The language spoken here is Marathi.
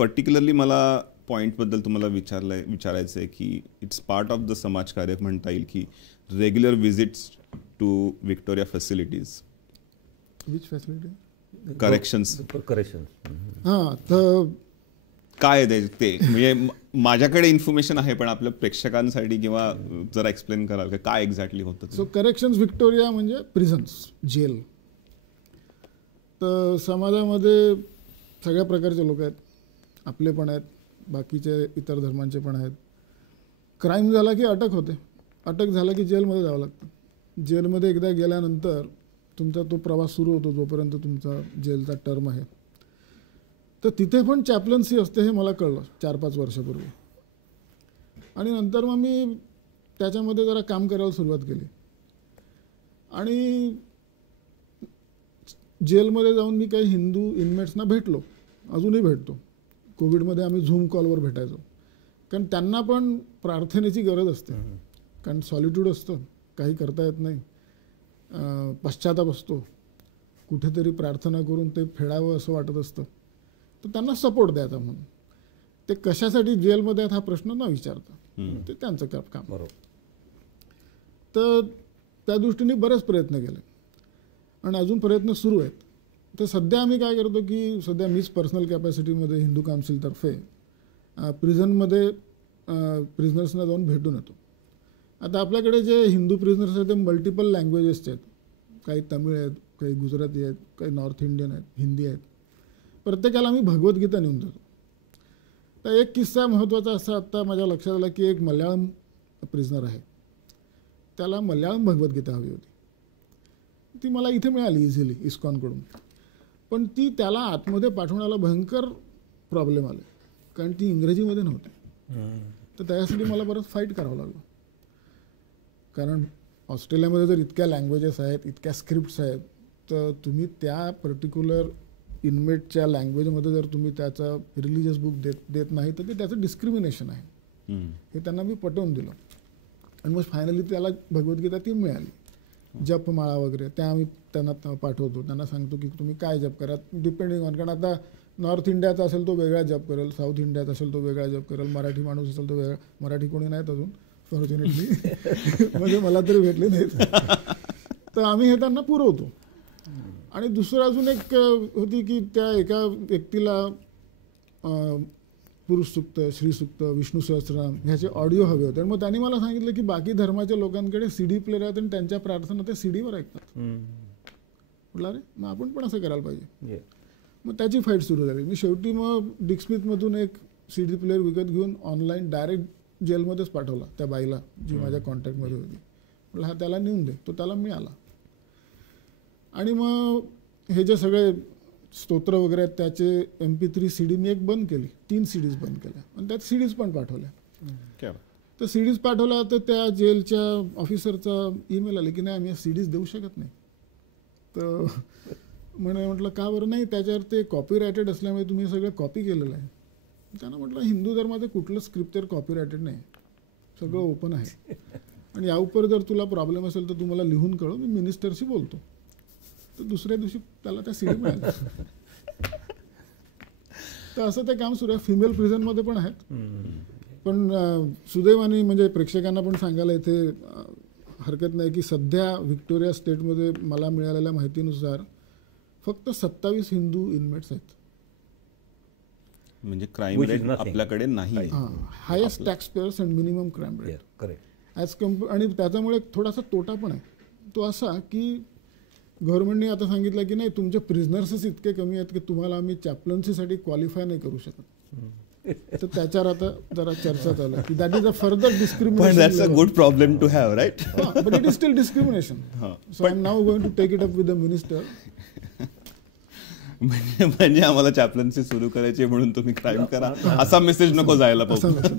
पर्टिक्युलरली मला पॉईंटबद्दल तुम्हाला विचारायचं आहे की इट्स पार्ट ऑफ द समाजकार्य म्हणता येईल की regular visits to Victoria facilities. Which facility? Corrections. हां, तर काय आहे ते? म्हणजे माझ्याकडे इन्फॉर्मेशन आहे पण आपल्या प्रेक्षकांसाठी किंवा जरा एक्सप्लेन कराल का काय एक्झॅक्टली होतं? सो करेक्शन्स व्हिक्टोरिया म्हणजे प्रिझन्स, जेल. तर समाजामध्ये सगळ्या प्रकारचे लोक आहेत, आपले पण आहेत, बाकीचे इतर धर्मांचे पण आहेत. क्राईम झाला की अटक होते, अटक झाला की जेलमध्ये जावं लागतं. जेलमध्ये एकदा गेल्यानंतर तुमचा तो प्रवास सुरू होतो जोपर्यंत तुमचा जेलचा टर्म आहे. तर तिथे पण चॅप्लन्सी असते हे मला कळलं 4-5 वर्षापूर्वी. आणि नंतर मग मी त्याच्यामध्ये जरा काम करायला सुरुवात केली आणि जेलमध्ये जाऊन मी काही हिंदू इनमेट्सना भेटलो, अजूनही भेटतो. कोविडमध्ये आम्ही झूम कॉलवर भेटायचो, कारण त्यांना पण प्रार्थनेची गरज असते. कारण सॉलिट्यूड असतं, काही करता येत नाही, पश्चाताप असतो, कुठेतरी प्रार्थना करून ते फेडावं असं वाटत असतं. तर त्यांना सपोर्ट द्यायचा म्हणून. ते कशासाठी जेलमध्ये आहेत हा प्रश्न न विचारता ते त्यांचं काम. बरोबर. तर त्या दृष्टीने बरेच प्रयत्न केले आणि अजून प्रयत्न सुरू आहेत. तर सध्या आम्ही काय करतो की सध्या मीच पर्सनल कॅपॅसिटीमध्ये हिंदू काउन्सिलतर्फे प्रिझनमध्ये प्रिझनर्सना जाऊन भेटून येतो. आता आपल्याकडे जे हिंदू प्रिझनर्स आहेत ते मल्टिपल लँग्वेजेसचे आहेत. काही तमिळ आहेत, काही गुजराती आहेत, काही नॉर्थ इंडियन आहेत, हिंदी आहेत. प्रत्येकाला आम्ही भगवद्गीता नेऊन देतो. तर एक किस्सा महत्त्वाचा असा आत्ता माझ्या लक्षात आला की एक मल्याळम प्रिझनर आहे, त्याला मल्याळम भगवद्गीता हवी होती. ती मला इथे मिळाली इझिली इस्कॉनकडून, पण ती त्याला आतमध्ये पाठवण्याला भयंकर प्रॉब्लेम आले, कारण ती इंग्रजीमध्ये नव्हती. तर त्यासाठी मला परत फाईट करावं लागलं, कारण ऑस्ट्रेलियामध्ये जर इतक्या लँग्वेजेस आहेत, इतक्या स्क्रिप्ट्स आहेत, तर तुम्ही त्या पर्टिक्युलर इनमेटच्या लँग्वेजमध्ये जर तुम्ही त्याचा रिलिजियस बुक देत नाही तर ते त्याचं डिस्क्रिमिनेशन आहे. हे त्यांना मी पटवून दिलं आणि मग फायनली त्याला भगवद्गीता ती मिळाली. जपमाळा वगैरे त्या आम्ही त्यांना पाठवतो, त्यांना सांगतो की तुम्ही काय जप करा डिपेंडिंग ऑन, कारण आता नॉर्थ इंडियाचा असेल तो वेगळा जप करेल, साऊथ इंडियाचा असेल तो वेगळा जप करेल, मराठी माणूस असेल तो वेगळा. मराठी कोणी नाहीत अजून फॉर्च्युनेटली, म्हणजे मला तरी भेटले नाहीत. तर आम्ही हे त्यांना पुरवतो. आणि दुसरं अजून एक होती की त्या एका व्यक्तीला पुरुष सुक्त, श्री सुक्त, विष्णू सहस्रनाम ह्याचे ऑडिओ हवे होते. आणि मग त्यांनी मला सांगितलं की बाकी धर्माच्या लोकांकडे CD प्लेअर आहेत आणि त्यांच्या प्रार्थना ते CD वर ऐकतात. म्हटलं अरे मग आपण पण असं करायला पाहिजे. मग त्याची फाईट सुरू झाली. मी शेवटी मग डिक्स्मिथमधून एक CD प्लेअर विकत घेऊन ऑनलाईन डायरेक्ट जेलमध्येच पाठवला त्या बाईला जी माझ्या कॉन्टॅक्टमध्ये होती. म्हटलं हा त्याला नेऊन दे. तो त्याला मिळाला. आणि मग हे जे सगळे स्तोत्र वगैरे आहेत त्याचे MP3 CD मी एक बंद केली, 3 CDs बंद केल्या आणि त्यात CDs पण पाठवल्या. तर CDs पाठवल्या तर त्या जेलच्या ऑफिसरचा ईमेल आले की नाही आम्ही CDs देऊ शकत नाही. तर म्हटलं का बरं? नाही त्याच्यावर ते कॉपीरायटेड असल्यामुळे तुम्ही सगळं कॉपी केलेलं आहे. त्यांना म्हटलं हिंदू धर्माचं कुठलं स्क्रिप्चर कॉपीरायटेड नाही, सगळं ओपन आहे. आणि याउपर जर तुला प्रॉब्लेम असेल तर तू मला लिहून कळव, मी मिनिस्टरशी बोलतो. तर दुसऱ्या दिवशी त्याला त्या CD मिळाल्या. तर असं ते काम सुरू आहे. फिमेल प्रिझनमध्ये पण आहेत. पण सुदैवाने म्हणजे प्रेक्षकांना पण सांगायला इथे हरकत नाही की सध्या व्हिक्टोरिया स्टेटमध्ये मला मिळालेल्या माहितीनुसार फक्त 27 हिंदू इनमेट्स आहेत. म्हणजे क्राईम रेट आपल्याकडे नाही. Highest tax pairs and minimum crime rate as आणि त्याच्यामुळे थोडासा तोटा पण आहे. तो असा की गव्हर्नमेंटने आता सांगितलं की नाही तुमचे प्रिझनर्सच इतके कमी आहेत की तुम्हाला आम्ही चॅप्लन्सीसाठी क्वालिफाय नाही करू शकत. तर त्याच्यावर आता जरा चर्चा चालू आहे की that is a further discrimination. That's a good problem to have, right? But it is still discrimination. So I am now going to take it up with the minister. म्हणजे आम्हाला चॅप्लन्सी सुरू करायची म्हणून तुम्ही क्राईम करा असा मेसेज नको जायला पाहिजे.